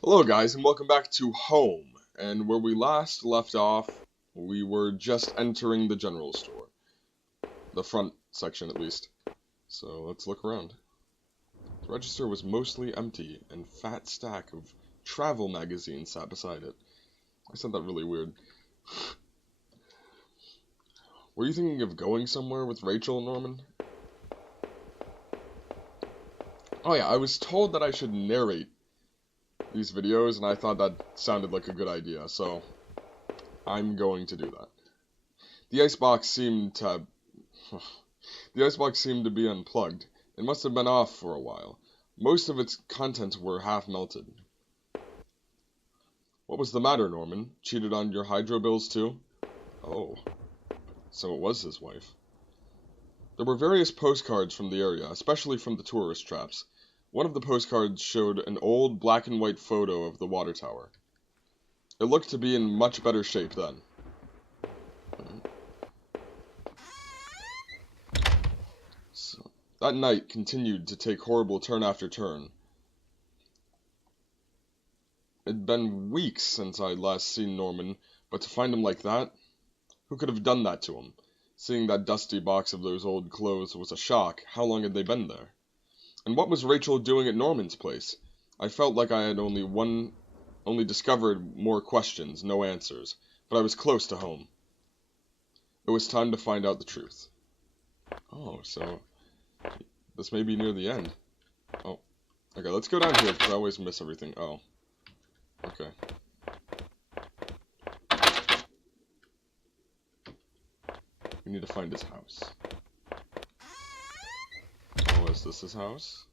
Hello guys and welcome back to Home, and where we last left off, we were just entering the general store. The front section at least. So let's look around. The register was mostly empty, and a fat stack of travel magazines sat beside it. I said that really weird. Were you thinking of going somewhere with Rachel, Norman? Oh yeah, I was told that I should narrate these videos, and I thought that sounded like a good idea, so I'm going to do that. The icebox seemed to be unplugged. It must have been off for a while. Most of its contents were half melted. What was the matter, Norman? Cheated on your hydro bills too? Oh, so it was his wife. There were various postcards from the area, especially from the tourist traps. One of the postcards showed an old black and white photo of the water tower. It looked to be in much better shape then. So, that night continued to take horrible turn after turn. It'd been weeks since I'd last seen Norman, but to find him like that? Who could have done that to him? Seeing that dusty box of those old clothes was a shock. How long had they been there? And what was Rachel doing at Norman's place? I felt like I had only discovered more questions, no answers, but I was close to home. It was time to find out the truth. Oh, so this may be near the end. Oh, okay, let's go down here because I always miss everything. Oh, okay. We need to find his house. Oh, is this his house?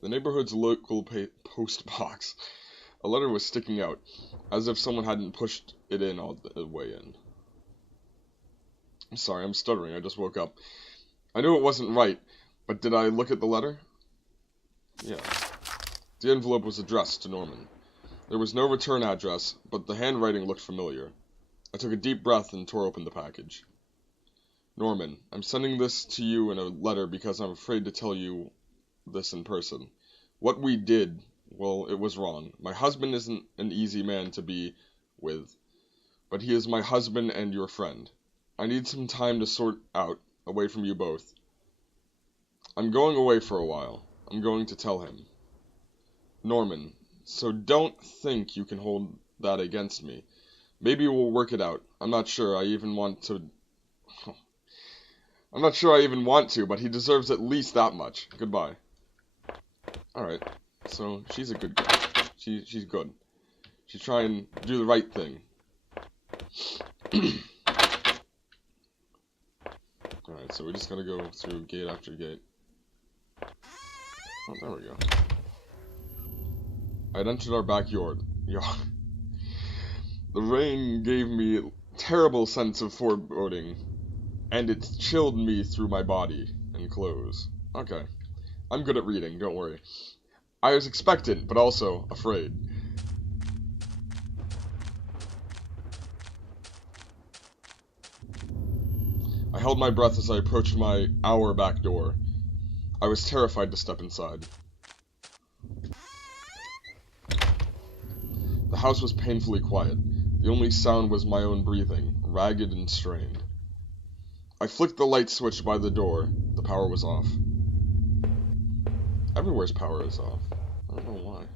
The neighborhood's local post box. A letter was sticking out, as if someone hadn't pushed it in all the way in. I'm sorry, I'm stuttering, I just woke up. I knew it wasn't right, but did I look at the letter? Yeah. The envelope was addressed to Norman. There was no return address, but the handwriting looked familiar. I took a deep breath and tore open the package. Norman, I'm sending this to you in a letter because I'm afraid to tell you this in person. What we did, well, it was wrong. My husband isn't an easy man to be with, but he is my husband and your friend. I need some time to sort out, away from you both. I'm going away for a while. I'm going to tell him. Norman, so don't think you can hold that against me. Maybe we'll work it out. I'm not sure I even want to, but he deserves at least that much. Goodbye. Alright, so she's a good girl. She's good. She's trying to do the right thing. Alright, so we're just gonna go through gate after gate. Oh, there we go. I'd entered our backyard. The rain gave me a terrible sense of foreboding, and it chilled me through my body and clothes. Okay. I'm good at reading, don't worry. I was expectant, but also afraid. I held my breath as I approached our back door. I was terrified to step inside. The house was painfully quiet. The only sound was my own breathing, ragged and strained. I flicked the light switch by the door. The power was off. Everywhere's power is off. I don't know why.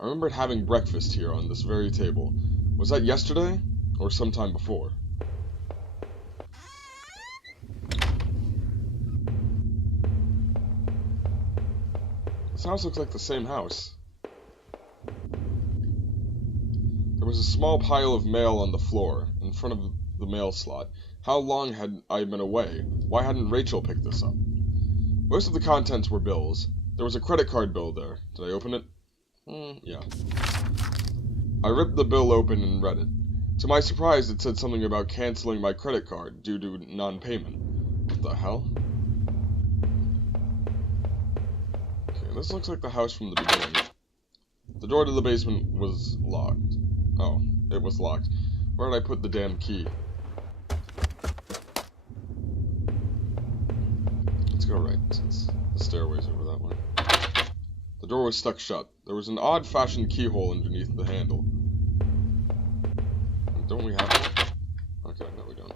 I remembered having breakfast here on this very table. Was that yesterday? Or sometime before? This house looks like the same house. There was a small pile of mail on the floor, in front of the mail slot. How long had I been away? Why hadn't Rachel picked this up? Most of the contents were bills. There was a credit card bill there. Did I open it? Yeah. I ripped the bill open and read it. To my surprise, it said something about canceling my credit card due to non-payment. What the hell? Okay, this looks like the house from the beginning. The door to the basement was locked. Oh, it was locked. Where did I put the damn key? Let's go right, since the stairway's over that way. The door was stuck shut. There was an odd-fashioned keyhole underneath the handle. Don't we have one? Okay, no we don't.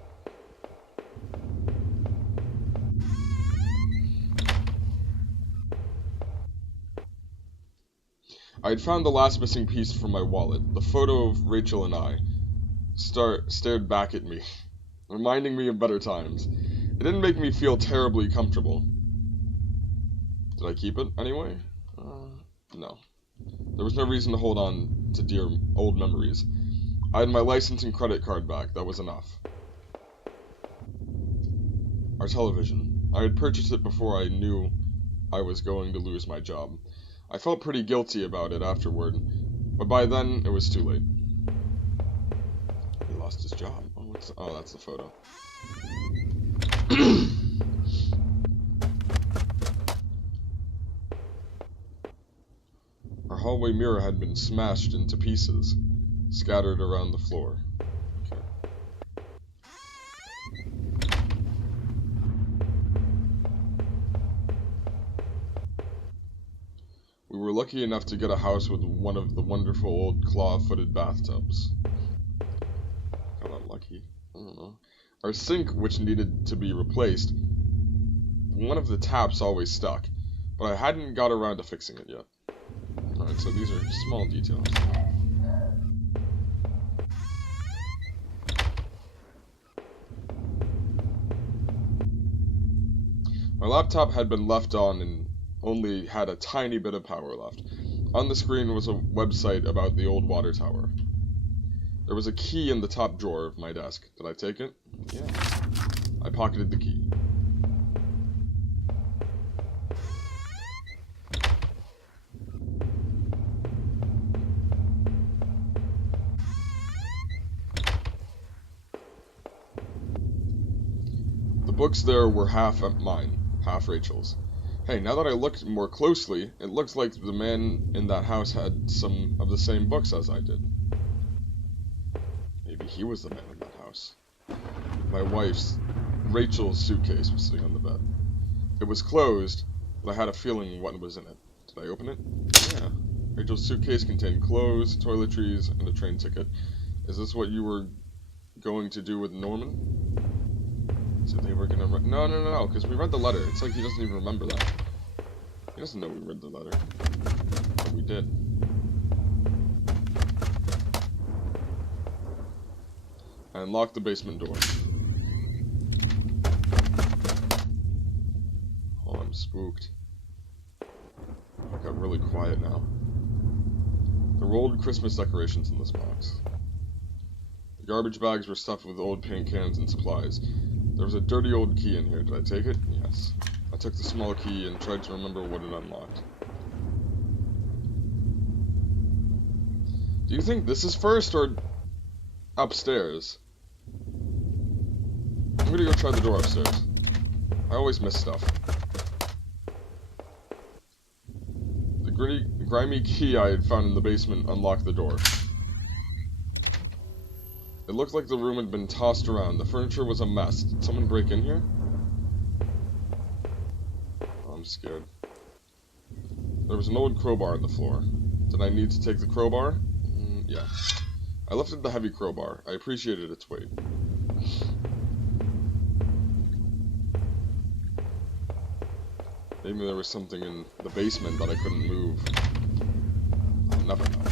I had found the last missing piece from my wallet. The photo of Rachel and I stared back at me, reminding me of better times. It didn't make me feel terribly comfortable. Did I keep it anyway? No. There was no reason to hold on to dear old memories. I had my license and credit card back. That was enough. Our television. I had purchased it before I knew I was going to lose my job. I felt pretty guilty about it afterward, but by then it was too late. He lost his job. Oh, that's the photo. Our hallway mirror had been smashed into pieces, scattered around the floor. Okay. We were lucky enough to get a house with one of the wonderful old claw-footed bathtubs. How unlucky. I don't know. Our sink, which needed to be replaced, one of the taps always stuck, but I hadn't got around to fixing it yet. Alright, so these are small details. My laptop had been left on and only had a tiny bit of power left. On the screen was a website about the old water tower. There was a key in the top drawer of my desk. Did I take it? Yeah. I pocketed the key. The books there were half mine, half Rachel's. Hey, now that I looked more closely, it looks like the man in that house had some of the same books as I did. Maybe he was the man in that house. My wife's, Rachel's suitcase was sitting on the bed. It was closed, but I had a feeling what was in it. Did I open it? Yeah. Rachel's suitcase contained clothes, toiletries, and a train ticket. Is this what you were going to do with Norman? So they were gonna no, because we read the letter. It's like he doesn't even remember that. He doesn't know we read the letter. But we did. I unlocked the basement door. Oh, I'm spooked. It got really quiet now. There were old Christmas decorations in this box. The garbage bags were stuffed with old paint cans and supplies. There was a dirty old key in here. Did I take it? Yes. I took the small key and tried to remember what it unlocked. Do you think this is first or upstairs? I'm gonna go try the door upstairs. I always miss stuff. The grimy key I had found in the basement unlocked the door. It looked like the room had been tossed around. The furniture was a mess. Did someone break in here? Oh, I'm scared. There was an old crowbar on the floor. Did I need to take the crowbar? Yeah. I lifted the heavy crowbar. I appreciated its weight. Maybe there was something in the basement that I couldn't move. I'll never know.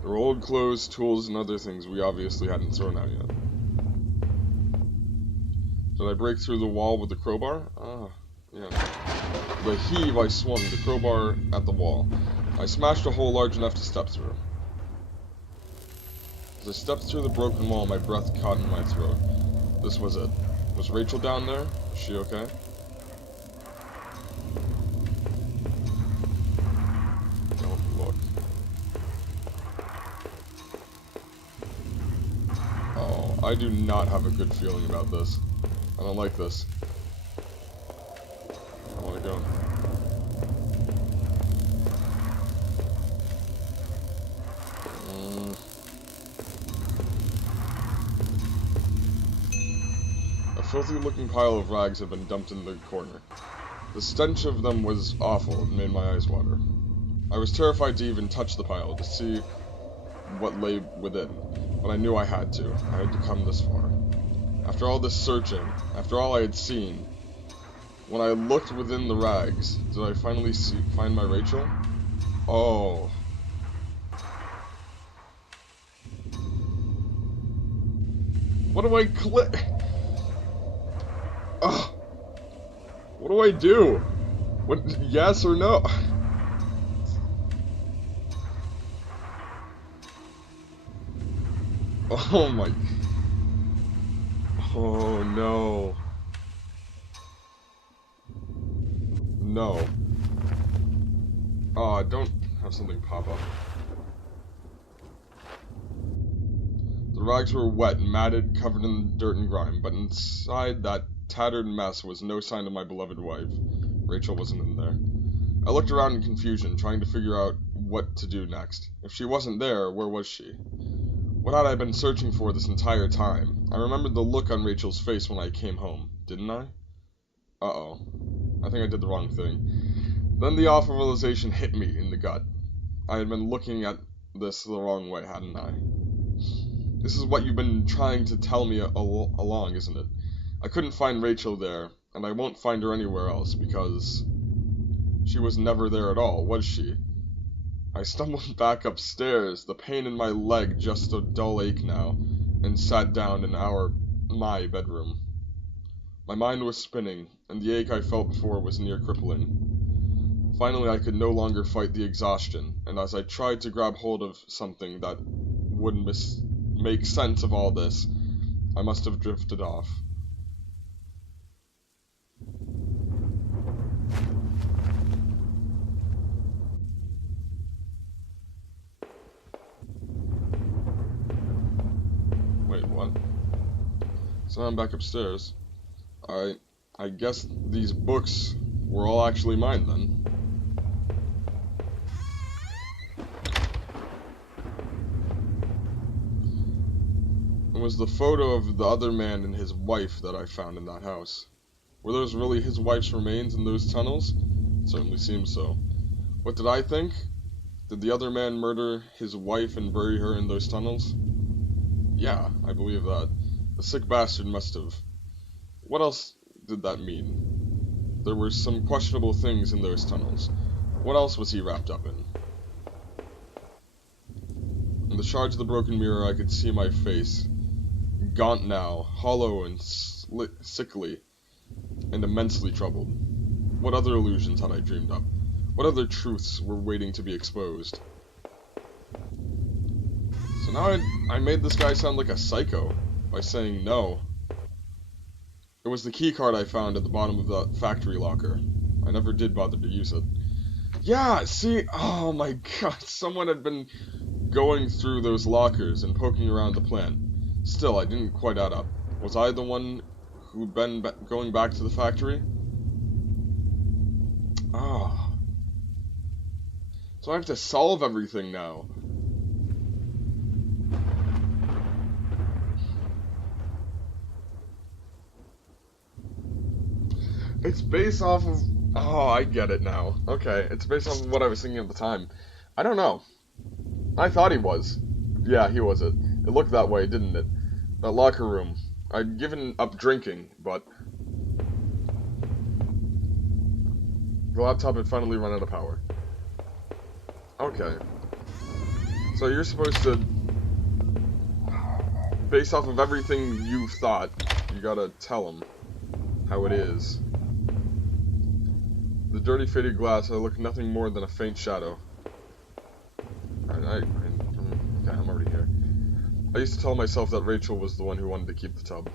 There were old clothes, tools, and other things we obviously hadn't thrown out yet. Did I break through the wall with the crowbar? Ah, yeah. With a heave, I swung the crowbar at the wall. I smashed a hole large enough to step through. As I stepped through the broken wall, my breath caught in my throat. This was it. Was Rachel down there? Was she okay? Don't look. Oh, I do not have a good feeling about this. I don't like this. I want to go. filthy-looking pile of rags had been dumped in the corner. The stench of them was awful and made my eyes water. I was terrified to even touch the pile to see what lay within, but I knew I had to. I had to come this far. After all this searching, after all I had seen, when I looked within the rags, did I finally find my Rachel? Oh. What do I click? Ugh. What do I do? What? Yes or no? Oh my. Oh no. No. Oh, don't have something pop up. The rags were wet, matted, covered in dirt and grime, but inside that tattered mess was no sign of my beloved wife. Rachel wasn't in there. I looked around in confusion, trying to figure out what to do next. If she wasn't there, where was she? What had I been searching for this entire time? I remembered the look on Rachel's face when I came home, didn't I? Uh-oh. I think I did the wrong thing. Then the awful realization hit me in the gut. I had been looking at this the wrong way, hadn't I? This is what you've been trying to tell me along, isn't it? I couldn't find Rachel there, and I won't find her anywhere else, because she was never there at all, was she? I stumbled back upstairs, the pain in my leg just a dull ache now, and sat down in my bedroom. My mind was spinning, and the ache I felt before was near crippling. Finally, I could no longer fight the exhaustion, and as I tried to grab hold of something that would make sense of all this, I must have drifted off. Wait, what? So I'm back upstairs. I guess these books were all actually mine then. It was the photo of the other man and his wife that I found in that house. Were those really his wife's remains in those tunnels? It certainly seems so. What did I think? Did the other man murder his wife and bury her in those tunnels? Yeah, I believe that. The sick bastard must have. What else did that mean? There were some questionable things in those tunnels. What else was he wrapped up in? In the shards of the broken mirror, I could see my face. Gaunt now, hollow and sickly, and immensely troubled. What other illusions had I dreamed up? What other truths were waiting to be exposed? So now I made this guy sound like a psycho by saying no. It was the key card I found at the bottom of the factory locker. I never did bother to use it. Yeah, see? Oh my god, someone had been going through those lockers and poking around the plant. Still, I didn't quite add up. Was I the one who'd been going back to the factory? Ah. So I have to solve everything now. It's based off of... Oh, I get it now. Okay, it's based off of what I was thinking at the time. I don't know. I thought he was. Yeah, he was it. It looked that way, didn't it? That locker room. I'd given up drinking, but... The laptop had finally run out of power. Okay. So you're supposed to... Based off of everything you've thought, you gotta tell him how it is. The dirty, faded glass, I look nothing more than a faint shadow. Okay, I'm already here. I used to tell myself that Rachel was the one who wanted to keep the tub.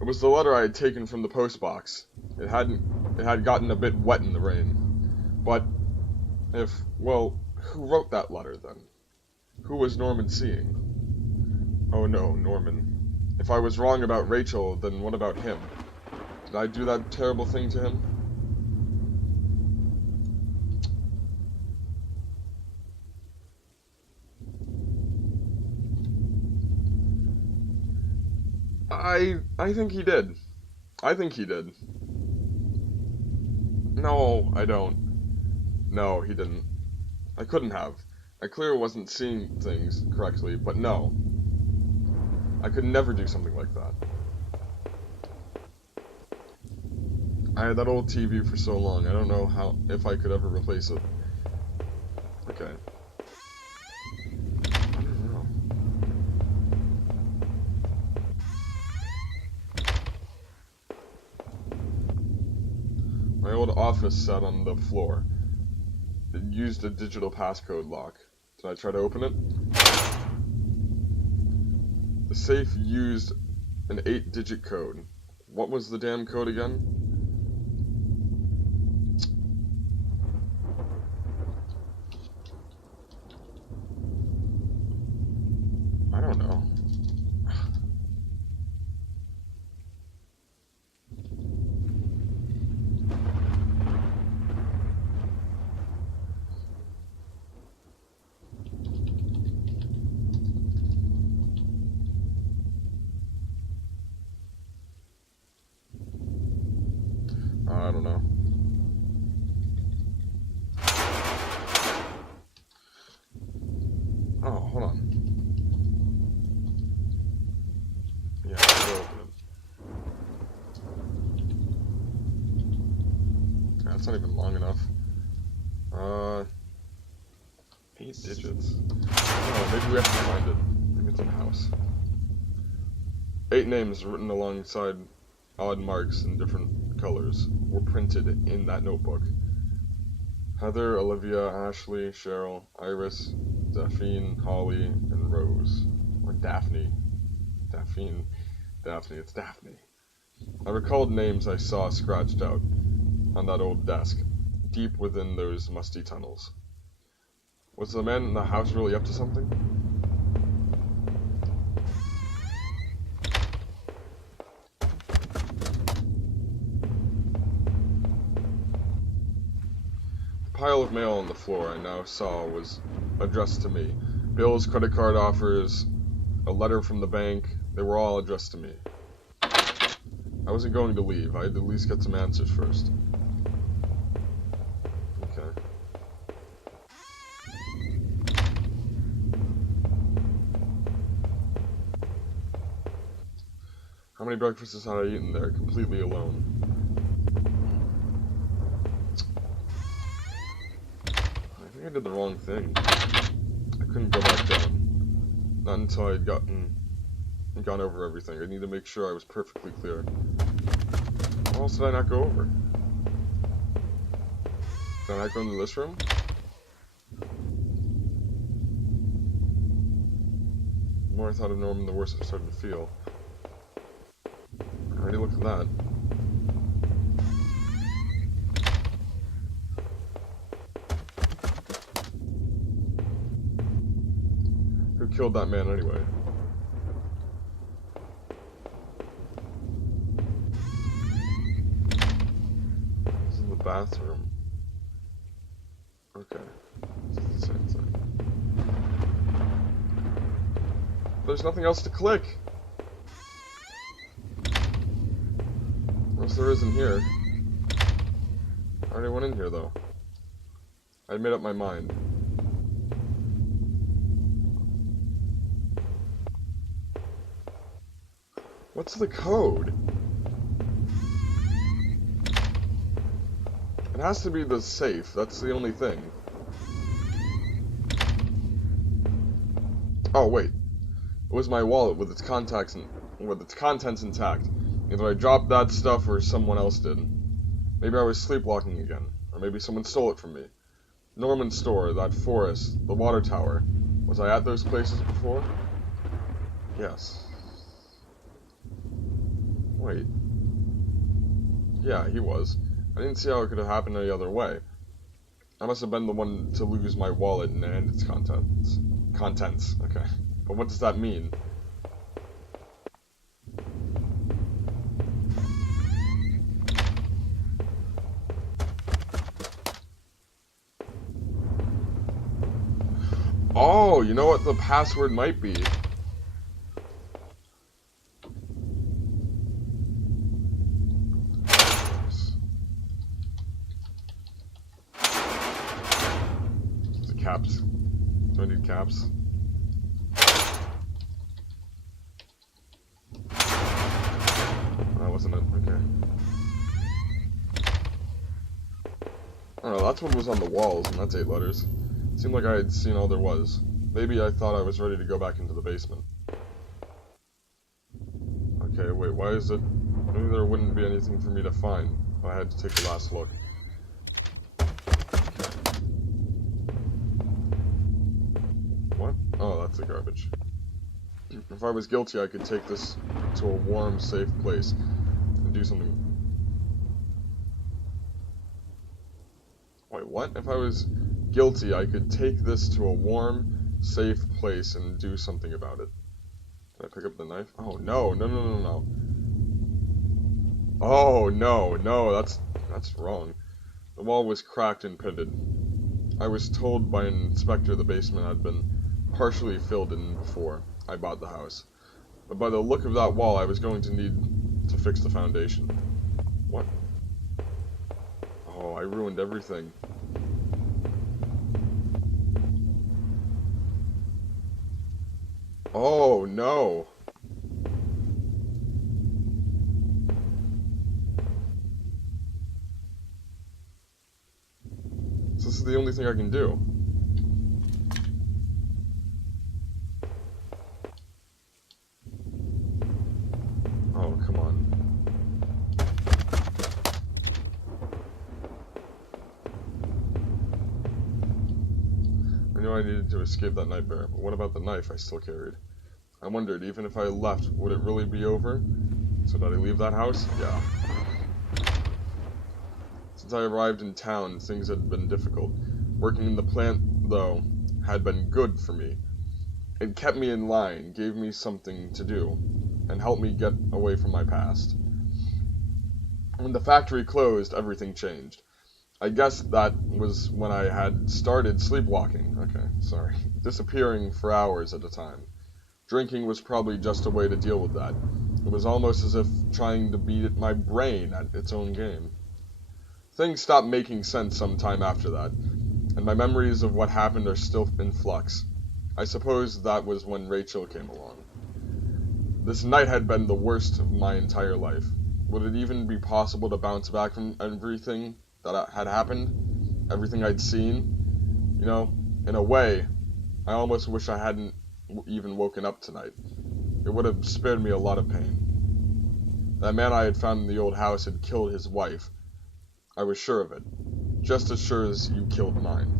It was the letter I had taken from the post box. It had gotten a bit wet in the rain. But well, who wrote that letter then? Who was Norman seeing? Oh no, Norman. If I was wrong about Rachel, then what about him? Did I do that terrible thing to him? I think he did. I think he did. No, I don't. No, he didn't. I couldn't have. I clearly wasn't seeing things correctly, but no. I could never do something like that. I had that old TV for so long, I don't know if I could ever replace it. Okay. I don't know. My old office sat on the floor. It used a digital passcode lock. Did I try to open it? The safe used an 8-digit code. What was the damn code again? I don't know. I don't know. Oh, hold on. Yeah, I'll open it. Yeah, it's not even long enough. 8 digits. Oh, maybe we have to find it. Maybe it's in the house. 8 names written alongside odd marks in different colors were printed in that notebook. Heather, Olivia, Ashley, Cheryl, Iris, Daphne, Holly, and Rose. Or Daphne. Daphne, it's Daphne. I recalled names I saw scratched out on that old desk, deep within those musty tunnels. Was the man in the house really up to something? The pile of mail on the floor I now saw was addressed to me. Bills, credit card offers, a letter from the bank, they were all addressed to me. I wasn't going to leave. I had to at least get some answers first. Okay. How many breakfasts had I eaten there, completely alone? I think I did the wrong thing. I couldn't go back down. Not until I had gone over everything. I need to make sure I was perfectly clear. What else did I not go over? Did I not go into this room? The more I thought of Norman, the worse I started to feel. I already looked at that. Who killed that man anyway? This is in the bathroom. Okay. It's the same thing. There's nothing else to click. Unless there isn't here. I already went in here though. I made up my mind. What's the code? It has to be the safe, that's the only thing. Oh wait. It was my wallet with its contents intact. Either I dropped that stuff or someone else did. Maybe I was sleepwalking again. Or maybe someone stole it from me. Norman's store, that forest, the water tower. Was I at those places before? Yes. Wait. Yeah, he was. I didn't see how it could have happened any other way. I must have been the one to lose my wallet and its contents. Contents, okay. But what does that mean? Oh, you know what the password might be? The caps. Do I need caps? That wasn't it. Okay. Oh, that's what was on the walls, and that's 8 letters. It seemed like I had seen all there was. Maybe I thought I was ready to go back into the basement. Okay, wait, why is it... Maybe there wouldn't be anything for me to find. I had to take the last look. What? Oh, that's the garbage. If I was guilty, I could take this to a warm, safe place and do something... Wait, what? If I was guilty, I could take this to a warm, safe place and do something about it. Can I pick up the knife? Oh, no, no, no, no, no. Oh, no, no, that's wrong. The wall was cracked and pitted. I was told by an inspector the basement had been partially filled in before I bought the house. But by the look of that wall, I was going to need to fix the foundation. What? Oh, I ruined everything. Oh, no. So this is the only thing I can do. Oh, come on. I knew I needed to escape that nightmare, but what about the knife I still carried? I wondered, even if I left, would it really be over? So did I leave that house? Yeah. Since I arrived in town, things had been difficult. Working in the plant, though, had been good for me. It kept me in line, gave me something to do, and helped me get away from my past. When the factory closed, everything changed. I guess that was when I had started sleepwalking. Okay, sorry. Disappearing for hours at a time. Drinking was probably just a way to deal with that. It was almost as if trying to beat my brain at its own game. Things stopped making sense sometime after that, and my memories of what happened are still in flux. I suppose that was when Rachel came along. This night had been the worst of my entire life. Would it even be possible to bounce back from everything that had happened? Everything I'd seen? You know, in a way, I almost wish I hadn't even woken up tonight. It would have spared me a lot of pain. That man I had found in the old house had killed his wife. I was sure of it. Just as sure as you killed mine.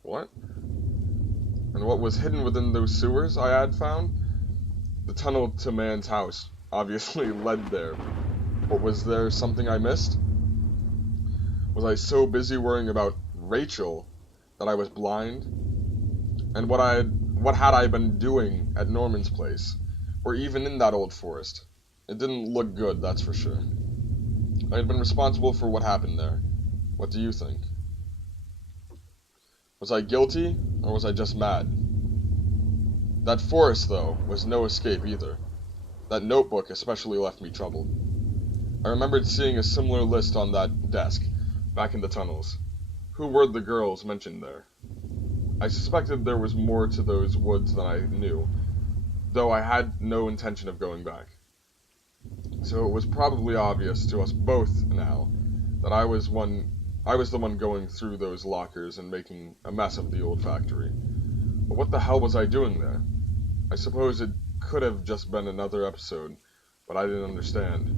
What? And what was hidden within those sewers I had found? The tunnel to man's house obviously led there. But was there something I missed? Was I so busy worrying about Rachel that I was blind? And what had I been doing at Norman's place, or even in that old forest? It didn't look good, that's for sure. I had been responsible for what happened there. What do you think? Was I guilty, or was I just mad? That forest, though, was no escape either. That notebook especially left me troubled. I remembered seeing a similar list on that desk, back in the tunnels. Who were the girls mentioned there? I suspected there was more to those woods than I knew, though I had no intention of going back. So it was probably obvious to us both now that I was the one going through those lockers and making a mess of the old factory. But what the hell was I doing there? I suppose it could have just been another episode, but I didn't understand.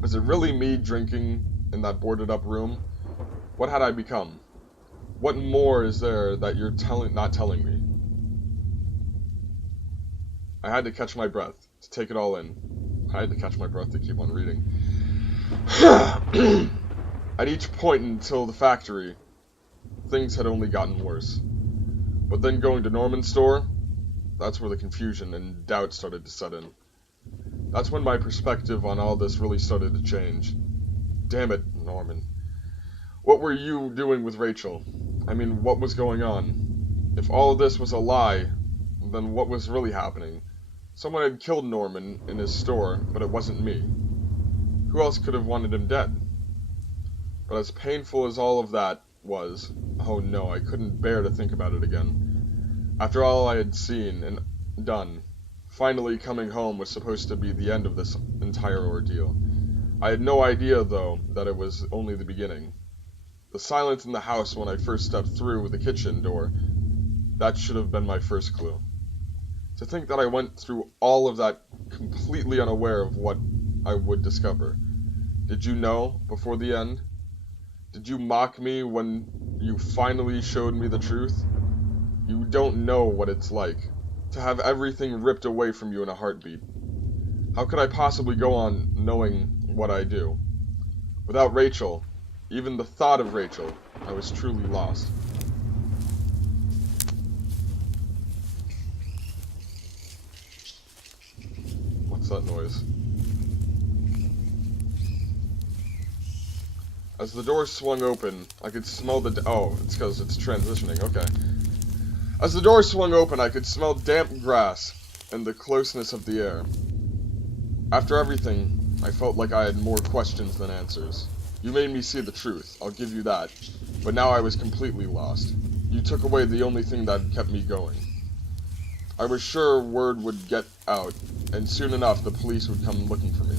Was it really me drinking in that boarded up room? What had I become? What more is there that you're not telling me? I had to catch my breath to take it all in. I had to catch my breath to keep on reading. At each point until the factory, things had only gotten worse. But then going to Norman's store, that's where the confusion and doubt started to set in. That's when my perspective on all this really started to change. Damn it, Norman. What were you doing with Rachel? I mean, what was going on? If all of this was a lie, then what was really happening? Someone had killed Norman in his store, but it wasn't me. Who else could have wanted him dead? But as painful as all of that was, oh no, I couldn't bear to think about it again. After all I had seen and done, finally coming home was supposed to be the end of this entire ordeal. I had no idea, though, that it was only the beginning. The silence in the house when I first stepped through the kitchen door, that should have been my first clue. To think that I went through all of that completely unaware of what I would discover. Did you know before the end? Did you mock me when you finally showed me the truth? You don't know what it's like to have everything ripped away from you in a heartbeat. How could I possibly go on knowing what I do? Without Rachel, even the thought of Rachel, I was truly lost. What's that noise? As the door swung open, I could smell the... oh, it's because it's transitioning, okay. As the door swung open, I could smell damp grass and the closeness of the air. After everything, I felt like I had more questions than answers. You made me see the truth, I'll give you that. But now I was completely lost. You took away the only thing that kept me going. I was sure word would get out, and soon enough the police would come looking for me.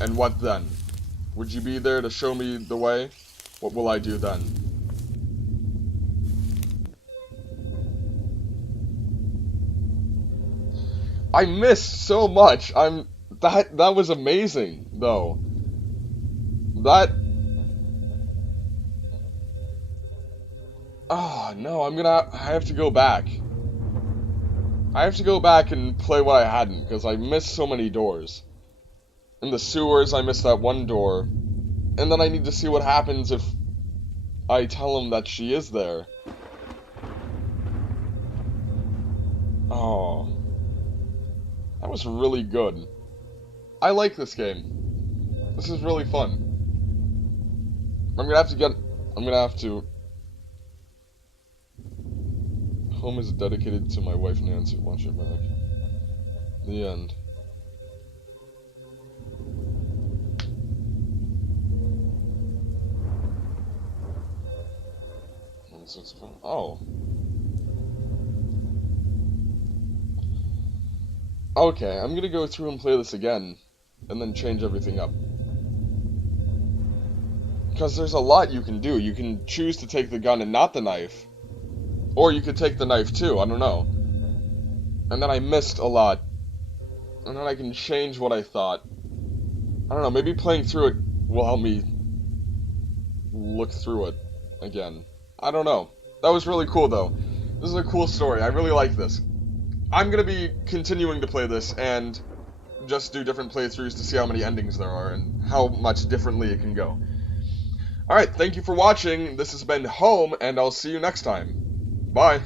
And what then? Would you be there to show me the way? What will I do then? I missed so much. That was amazing, though. Oh, no, I have to go back. I have to go back and play what I hadn't, because I missed so many doors. In the sewers, I missed that one door. And then I need to see what happens if I tell him that she is there. Oh. That was really good. I like this game. This is really fun. I'm gonna have to... Home is dedicated to my wife Nancy. Watch it back. The end. Oh. Okay, I'm gonna go through and play this again, and then change everything up. Because there's a lot you can do. You can choose to take the gun and not the knife. Or you could take the knife too, I don't know. And then I missed a lot. And then I can change what I thought. I don't know, maybe playing through it will help me look through it again. I don't know. That was really cool, though. This is a cool story. I really like this. I'm going to be continuing to play this and just do different playthroughs to see how many endings there are and how much differently it can go. Alright, thank you for watching. This has been Home, and I'll see you next time. Bye.